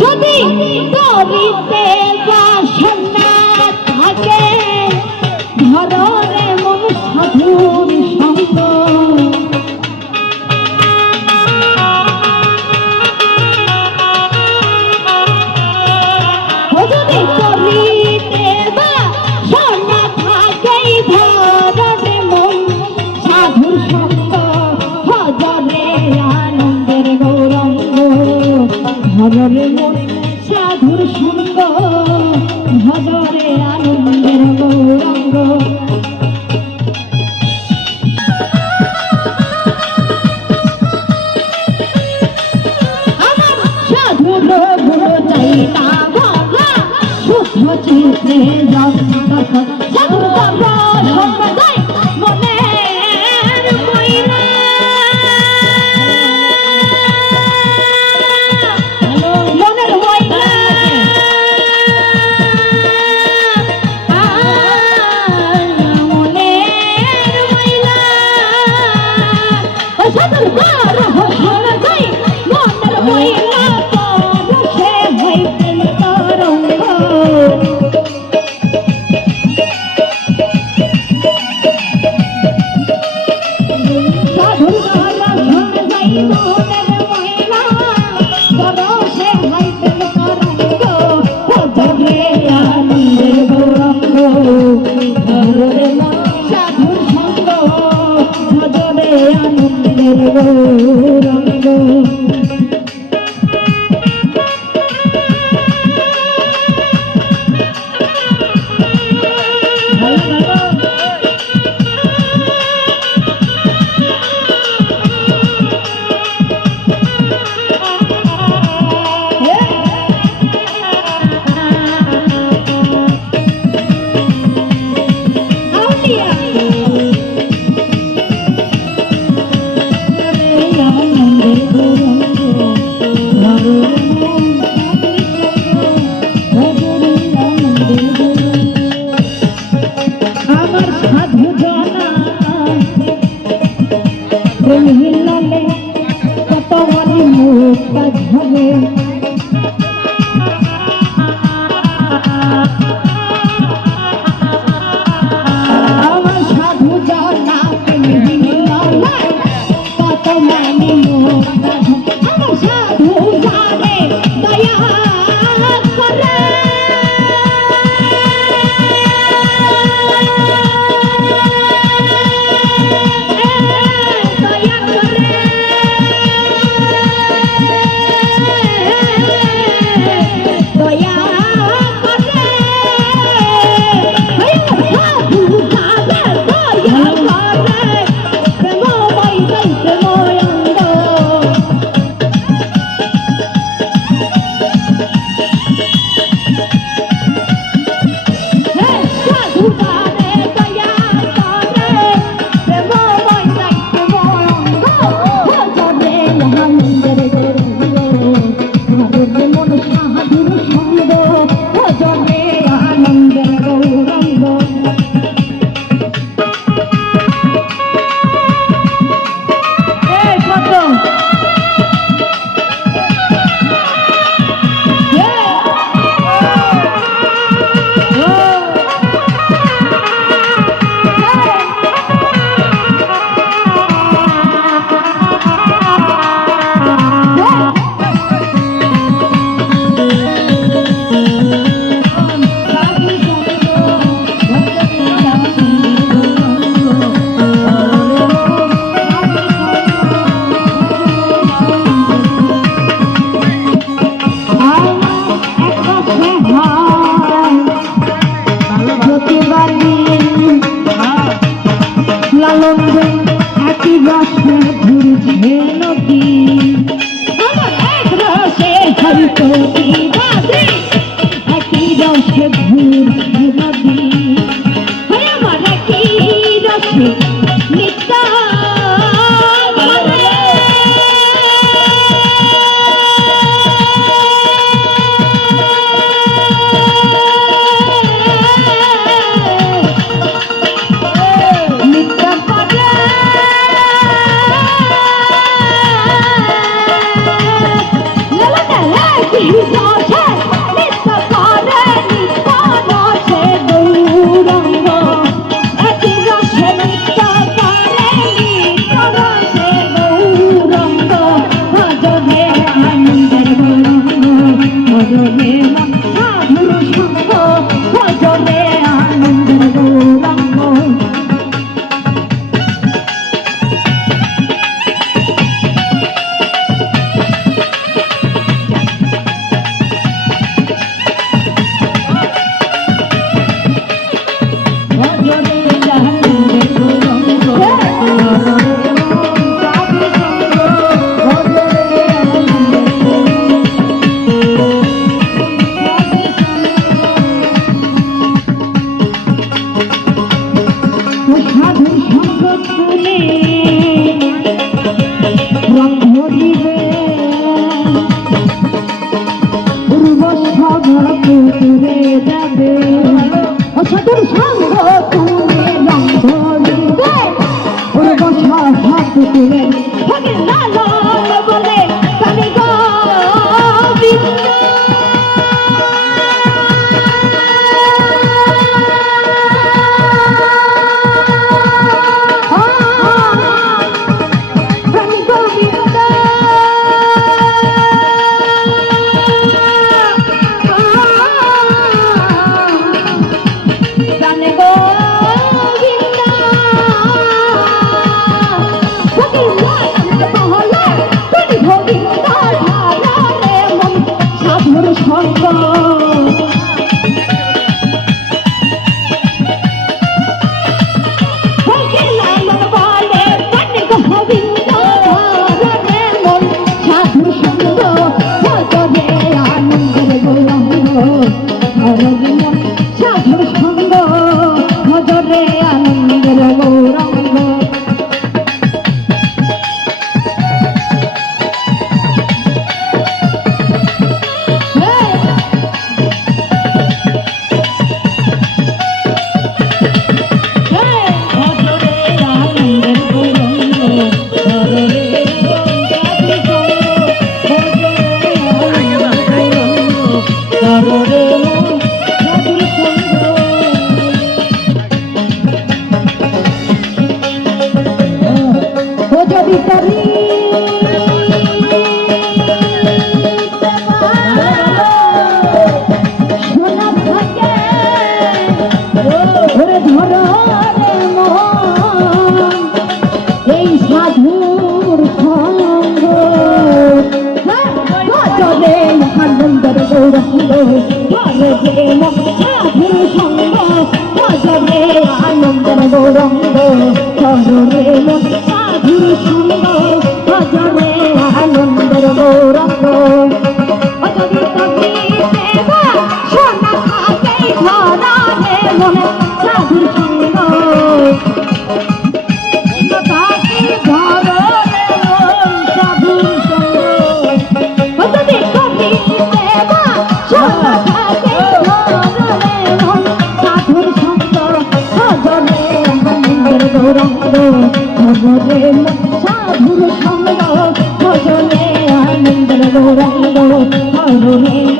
যদি করিতে বাসনা থাকে ধরনে মন সাধুর সঙ্গ যদি করিতে বাসনা থাকে ধরনে মন সাধুর সঙ্গ ভজরে আনন্দের গৌরঙ্গ ভজরে মন সাধুর সঙ্গ ভজরে আনন্দের গৌরঙ্গ আমার সাধুর গুণ চাই না ভরা শুদ্ধ চিত্রে সাধুর সম্প্রদায় মনের ময়লা মনের ময়লা মনের ময়লা সাধুর সম্প্রদায় মনের ময়লা পরশে হইতে তরঙ্গ রসে নিত্য করে নিত্য রসে গৌরঙ্গ একই রসে নিত্য করে নিত্য রসে গৌরঙ্গ ভজনে আনন্দের গৌরঙ্গ ভজনে সাধুর সঙ্গ ভজনে আনন্দের গৌরঙ্গ সাধু সঙ্গ শুনে রং ধরিবে পূর্ব সাগর তুলে যাবে সাধুর সঙ্গ শুনে রং ধরিবে পূর্ব সাগর তুলে লাল বলে কানে গোবিন্দ সাধুর সঙ্গ ভজনে আনন্দের গৌরঙ্গ ভজনে সাধুর সঙ্গ ভজনে আনন্দের গৌরঙ্গ ভজনে সাধুর সঙ্গ ভজনে আনন্দের গৌরঙ্গ ভজনে কবি সেবা সোনা থাকে ধরানে মনে সাধুর সঙ্গ সাধুর সঙ্গ ভজনে আনন্দের গৌরঙ্গ